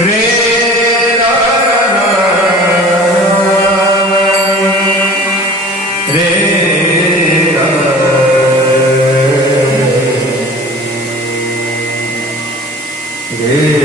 रे रा रा रे रा रे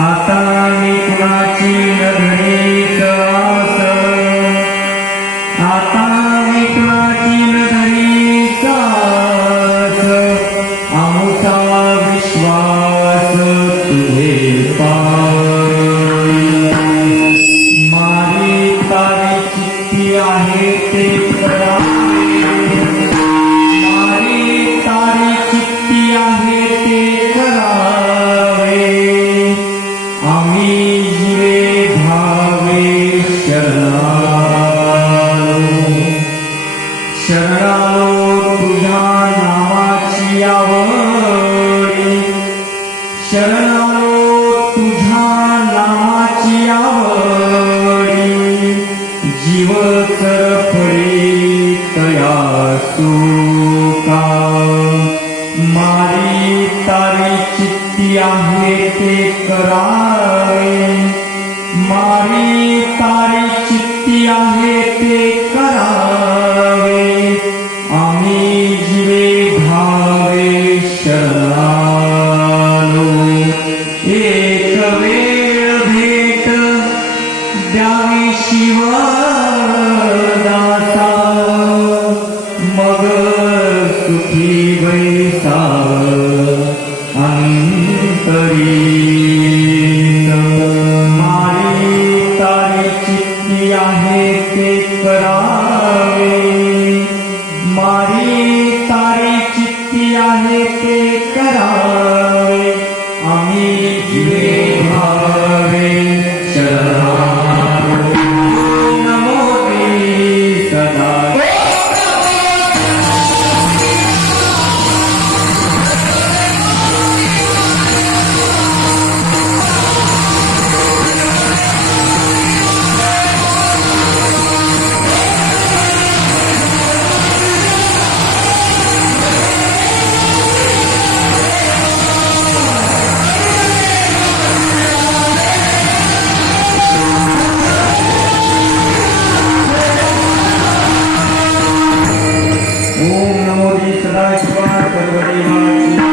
आता मी कुणाची न धरीत आस, आता मी कुणाची न धरीत आस, आमुचा विश्वास तुझे पाय. मारी तारी चित्ती आहे ते करावे, मारी तारी चित्ती आहे ते करावे. आम्ही जिवे भावे शरणालो तुझ्या नावाची आवडी, शरणालो तुझ्या नामाची आवडी. जीव चरफळी तया सुका, मारी तारी चित्ती आहे ते करावे, मारी तारी चित्ती आहे ते करावे. आम्ही जिवे भावे शरणालो. एक वेळ भेट द्यावी शिवदासा, मग सुखी बैसा अंतरी. मारी तारी चित्ती आहे ते करावे, मारी तारी चित्ती आहे ते करावे. आम्ही जिवे भावे शरणालो. नमो ते सदा. ओम नमो दी सदाशिवाय सर्वदेवा.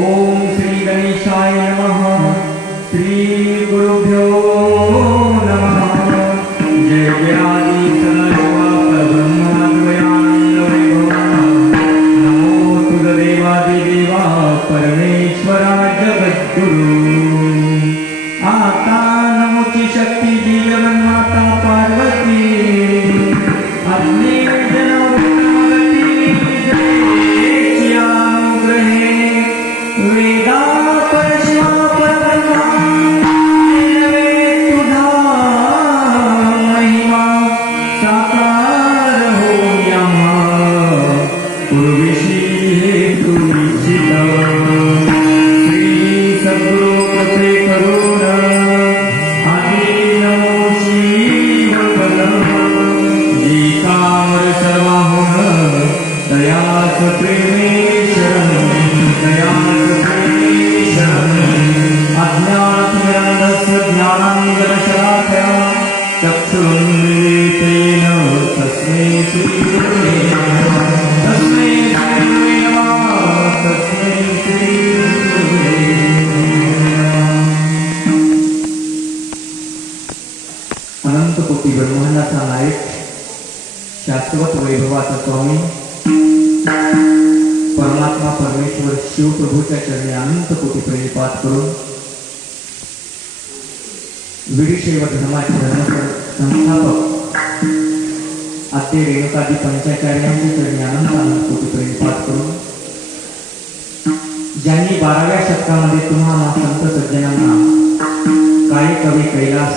ओम श्री गणेशाय नमः. श्री गुरुभ्यो नमः. जय जयादि सदाशिवा परब्रह्माद्वयानंदमयो. नमो तुदेवादिदेवा परमेश्वरा जगद्गुरु. आता नमोची शक्ती दी जगन्माता पार्वती. वेदा परशिवा परब्रह्मा तुझा महिमा साकार होया. पूर्वीशी हेतु निश्चित. श्री सद्गुरु कृपे करुण आदि नमो शिव. जी कामर सर्वाहुन दयास प्रेमे शरण, दयास प्रेमे शरण. अज्ञानतिमिरान्धस्य ज्ञानाञ्जनशलाकया चक्षुरुन्मीलितेन तस्मै श्रीगुरवे नमः. तस्मै श्रीगुरवे नमः. तस्मै श्रीगुरवे नमः. अनंत कोटी ब्रह्मांडाचा नायक, शाश्वत वैभवाचा स्वामी परमात्मा परमेश्वर शिवप्रभूच्या चरणी अनंत कोटी प्रणिपात करून वीरशैव धर्माचे संस्थापक आद्य रेणुकादी पंचाचार्यांच्या चरणी अनंत कोटी प्रणिपात करून ज्यांनी 12व्या शतकामध्ये तुम्हाला संत सज्जनांना काय कवी कैलास,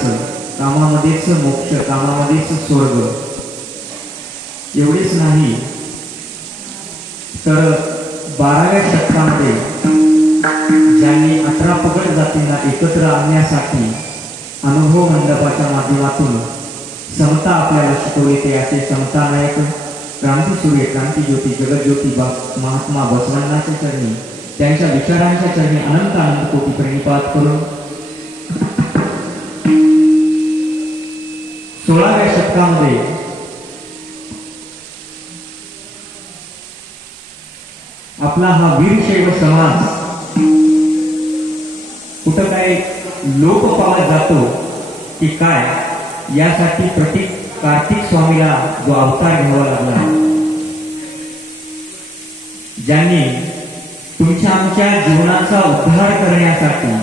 कामामध्येच मोक्ष, कामामध्येच स्वर्ग एवढेच नाही तर 12व्या शतकामध्ये ज्यांनी 18 पगड जातींना एकत्र आणण्यासाठी अनुभव मंडपाच्या माध्यमातून समता आपल्याला शिकवली ते असे समता नायक, क्रांतीसूर्य, क्रांतीज्योती, जगज्योती महात्मा बसवण्णाच्या चरणी, त्यांच्या विचारांच्या चरणी अनंत अनंत कोटी प्रणिपात करून 16व्या शतकामध्ये आपला हा वीरशैव समाज कुठं काय लोप पावत जातो की काय, यासाठी प्रतीक कार्तिक स्वामीला जो अवतार घ्यावा लागला, ज्यांनी तुमच्या आमच्या जीवनाचा उद्धार करण्यासाठी,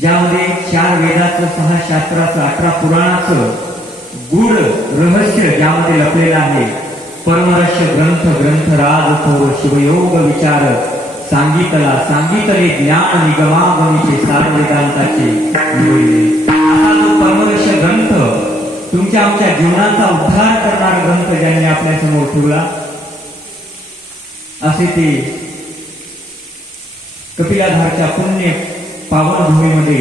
ज्यामध्ये 4 वेदाचं, 6 शास्त्राचं, 18 पुराणाचं गूढ रहस्य ज्यामध्ये लपलेलं आहे, परमरहस्य ग्रंथराज थोर शिवयोग विचार सांगितले ज्ञान निगमागमीचे सार वेदांताचे निवडले. असा जो परमरहस्य ग्रंथ, तुमच्या आमच्या जीवनाचा उद्धार करणारा ग्रंथ ज्यांनी आपल्या समोर ठेवला, असे ते कपिलाधारच्या पुण्य पावन भूमीमध्ये